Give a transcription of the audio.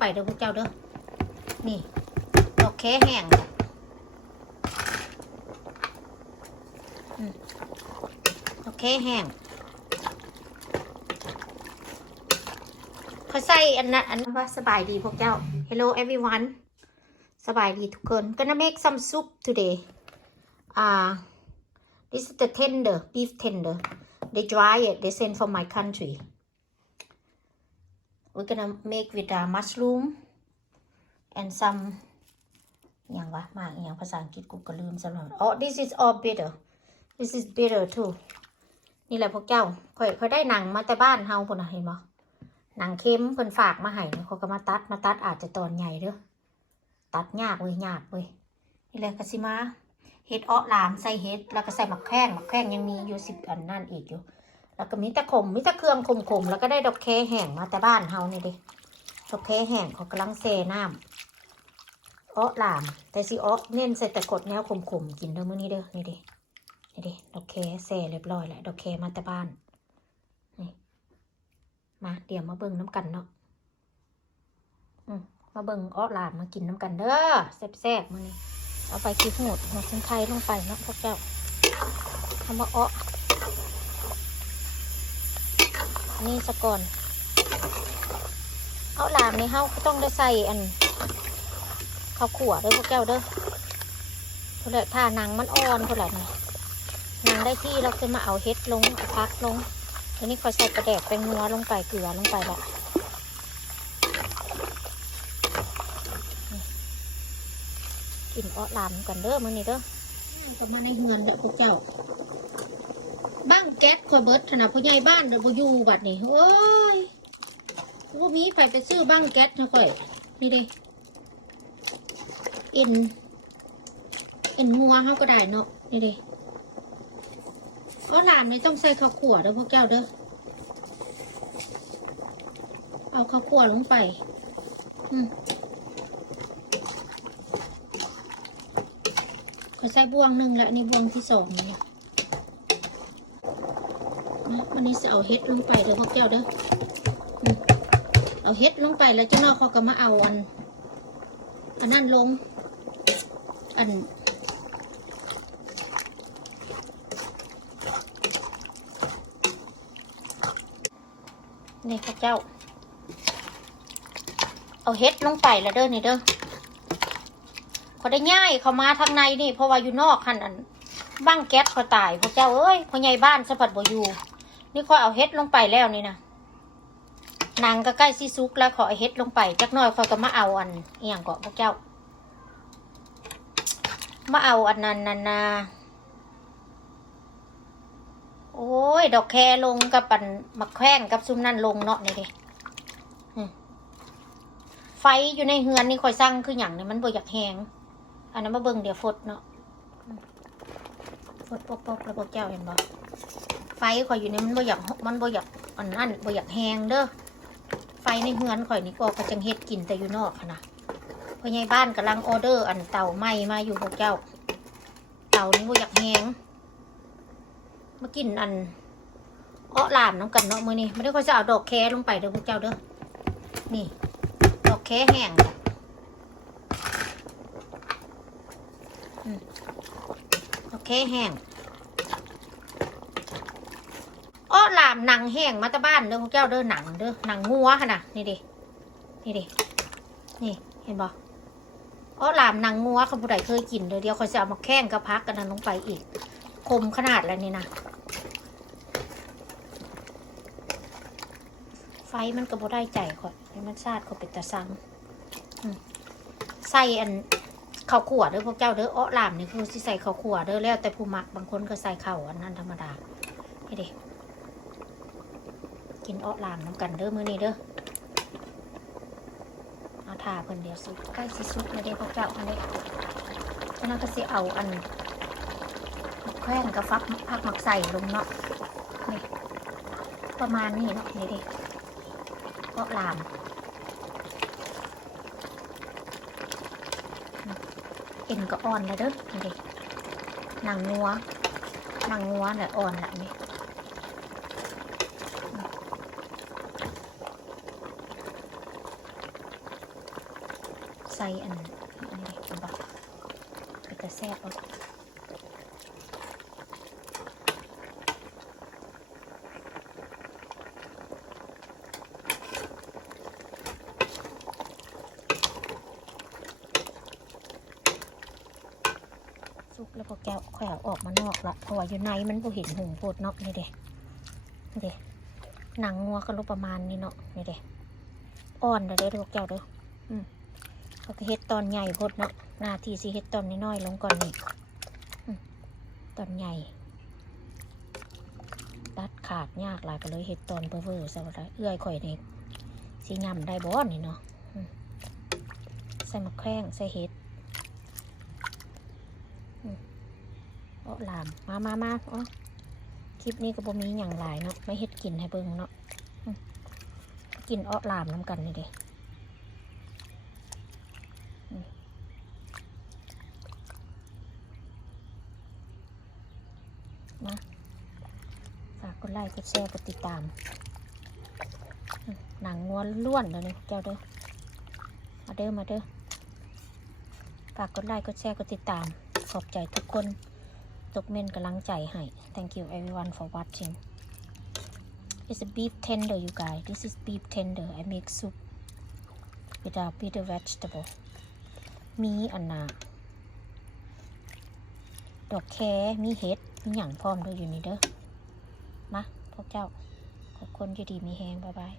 ไปเด้อพวกเจ้าเด้อ นี่ดอกแค่แห้งดอกแค่แห้งเขาใส่อันนั้นอันนั้นว่าสบายดีพวกเจ้า Hello everyone สบายดีทุกคน gonna make some soup today uh this is the tender beef tender they dry it they send from my country we're gonna make with uh, mushroom and some อย่างวะมาอย่างภาษาอังกฤษกูก็ลืมซะแล้วอ๋อ this is all bitter this is bitter too นี่แหละพวกเจ้าค่อยค่อยได้หนังมาแต่บ้านเฮาพุ่นน่ะเห็นบ่หนังเค็มเพิ่นฝากมาให้เนี่ยเขาก็มาตัดมาตัดอาจจะตอนใหญ่เด้อตัดยากเว้ยยากเว้ยนี่แหละกะสิมาเฮ็ดอ้อหลามใส่เฮ็ดแล้วก็ใส่หมักแข้งหมักแข้งยังมีอยู่สิบอันนั่นอีกอยู่ แล้วก็มีต่ขมมีต่เครื่องขมๆแล้วก็ได้ดอกแคแห้งมาแต่บ้านเฮานี่เดิดอกแคแห้งเขากำลังเซน้ำอ้อหลาม แต่สิอ้อเน้นใส่แต่กดแนวขมๆกินเด้อมื้อนี้เด้อนี่เดินี่เดิดอกแคเซเรียบร้อยแล้วดอกแคมาแต่บ้านนี่มาเดี๋ยวมาเบิ่งน้ำกันเนาะอืมมาเบิ่งอ้อหลามมากินน้ำกันเด้อแซ่บๆมื้อนี้เอาไปคลิปหมดหัวชิ้นไทยลงไปเนาะพวกเจ้าทำมาอ้อ นี่สะก่อน เอาหลามในเฮาก็ต้องได้ใส่อันข้าวขั่วเด้อพวกแก้วเด้อพอแหละถ้าหนังมันอ่อนพอแหละนี่หนังได้ที่เราจะมาเอาเฮ็ดลงเอาพักลงทีนี้คอยใส่กระแดกเป็นนัวลงไปเกลือลงไปละกินอ้อลามกันเด้อมื้อนี้เด้อก็มาในเฮือนแหละพวกเจ้า แก๊สคอยเบิร์ดขนาดพ่อใหญ่บ้านเดี๋ยวพ่อยู่บัดนี่โอ้ยว่ามีไปไปซื้อบ้างแก๊สนะค่อย นี่เด้เอ็น เอ็นงัวเขาก็ได้เนาะ นี่เด้เอาหลามนี่ต้องใส่ข้าวขั่วเด้อพวกแก้วเด้อ เอาข้าวขั่วลงไป อืมขอใส่บวงหนึ่งแล้วนี่บวงที่สองเนี่ย วันนี้จะเอาเฮ็ดลงไปเด้อพวกแก้วเด้อเอาเฮ็ดลงไปแล้วเจ้านอยเขาก็มาเอาอันอันนั่นลง อันนี่พระเจ้า เอาเฮ็ดลงไปแล้วเด้อนี่เด้อเขาได้ง่ายเขามาทางในนี่เพราะว่าอยู่นอกหันอันบ้างแก๊สเขาตายพระเจ้าเอ้ยพ่อใหญ่บ้านสะพัดบ่อยู่ นี่คอยเอาเฮ็ดลงไปแล้วนี่นะนางก็ใกล้สิซุกแล้วขอเอาเฮ็ดลงไปจักหน่อยคอยก็มาเอาอันเอหย่างก็พระเจ้า มาเอาอันนั้นนันาโอ้ย ดอกแคลงกับปันมักแข้งกับซุ้มนั่นลงเนาะนี่เดิไฟอยู่ในเฮือนนี่คอยสั่งคืออย่างนี้มันบ่อยากแหงอันนั้นมาเบิ่งเดี๋ยวฟดเนาะปดปบปบแล้วพวกเจ้าเห็นบ่ ไฟข่อยอยู่ในมันบ่อยากมันบ่อยากอันนั้นบ่อยากแห้งเด้อไฟในเฮือนข่อยนี่ก็ก็จังเฮ็ดกินแต่อยู่นอกนะพ่อใหญ่บ้านกำลังออเดอร์ อันเตาไหม้มาอยู่พวกเจ้า เตานี่บ่อยากแห้งมากินอันอ้อลามน้ำกันเนาะมือนี้ไม่ได้ค่อยจะเอาดอกแคลงไปเด้อพวกเจ้าเด้อนี่ ดอกแคแห้งจ้ะดอกแคแห้ง อ้อลามหนังแห้งมาตาบ้านเด้อพวกเจ้าเด้อหนังเด้อหนังงัวค่ะนะนี่ดินี่ดินี่เห็นบ่อ้อลามหนังงัวเขาผู้ใดเคยกินเด้อเดี๋ยวเขาจะเอามาแข้งกับพักกันนั้นลงไปอีกคมขนาดแล้วนี่นะไฟมันก็บ่ได้ใจข่อยให้มันซาดเขาเป็นตะซังใส่อันข้าวขั่วเด้อพวกเจ้าเด้ออ้อลามนี่คือสิใส่ข้าวขั่วเด้อแล้วแต่ผู้มักบางคนก็ใส่ข้าวอันนั้นธรรมดานี่ดิ กินอ้อลามน้ำกันเด้อมื้อนี้เด้อเอาถ่าเพิ่นเดี๋ยวสุกใกล้สิสุกแล้วเด้อพวกเจ้าอันนี้อันนั้นก็สิเอาอันแขว้งกับฟักผักหมักใส่ลงเนาะนี่ประมาณนี้เนาะนี่เด้อ้อลามเอ็นก็อ่อนแล้วเด้อนี่เด้หนังงัวหนังงัวเนี่ยอ่อนละนี่ ใส่อันอันนี้กินบ่เป็นตะแซ่บบ่สุกแล้วก็แกะแขวออกมานอกละเพราะว่าอยู่ในมันบ่เห็นหงโพดเนาะนี่เด้นี่เด้หนังงัวก็รูปประมาณนี้เนาะนี่เด้อ่อนเด้อเด้อลูกแก้วเด้ออืม เขาก็เฮ็ดตอนใหญ่พดเนาะหน้าที่สิเฮ็ดตอนน้อยๆลงก่อนนี่ตอนใหญ่ตัดขาดยากหลายก็เลยเฮ็ดตอนเบอร์เวอร์ซะว่เอื้อยข่อยนี่สิยำได้บ่นี่เนาะใส่มะแข้งใส่เห็ดเอาลาม มามามาอ๋อคลิปนี้ก็บ่มีอย่างหลายเนาะไม่เฮ็ดกินให้เบิ่งเนาะกินอ้อลามน้ำกันนี่เด้ มาฝากกดไลค์กดแชร์กดติดตาม หนังงัวล้วนเลยนี่เจ้าเด้อมาเด้อมาเด้อฝากกดไลค์กดแชร์กดติดตาม ขอบใจทุกคนตกเมนกำลังใจให้ thank you everyone for watching it's a beef tender you guys this is beef tender I make soup with a bitter vegetable มีอันนาดอกแคมีเห็ด มีหยังพร้อมด้วยอยู่นี่เด้อ มาพวกเจ้า ขอบคุณอยู่ดีมีแหงบ๊ายบาย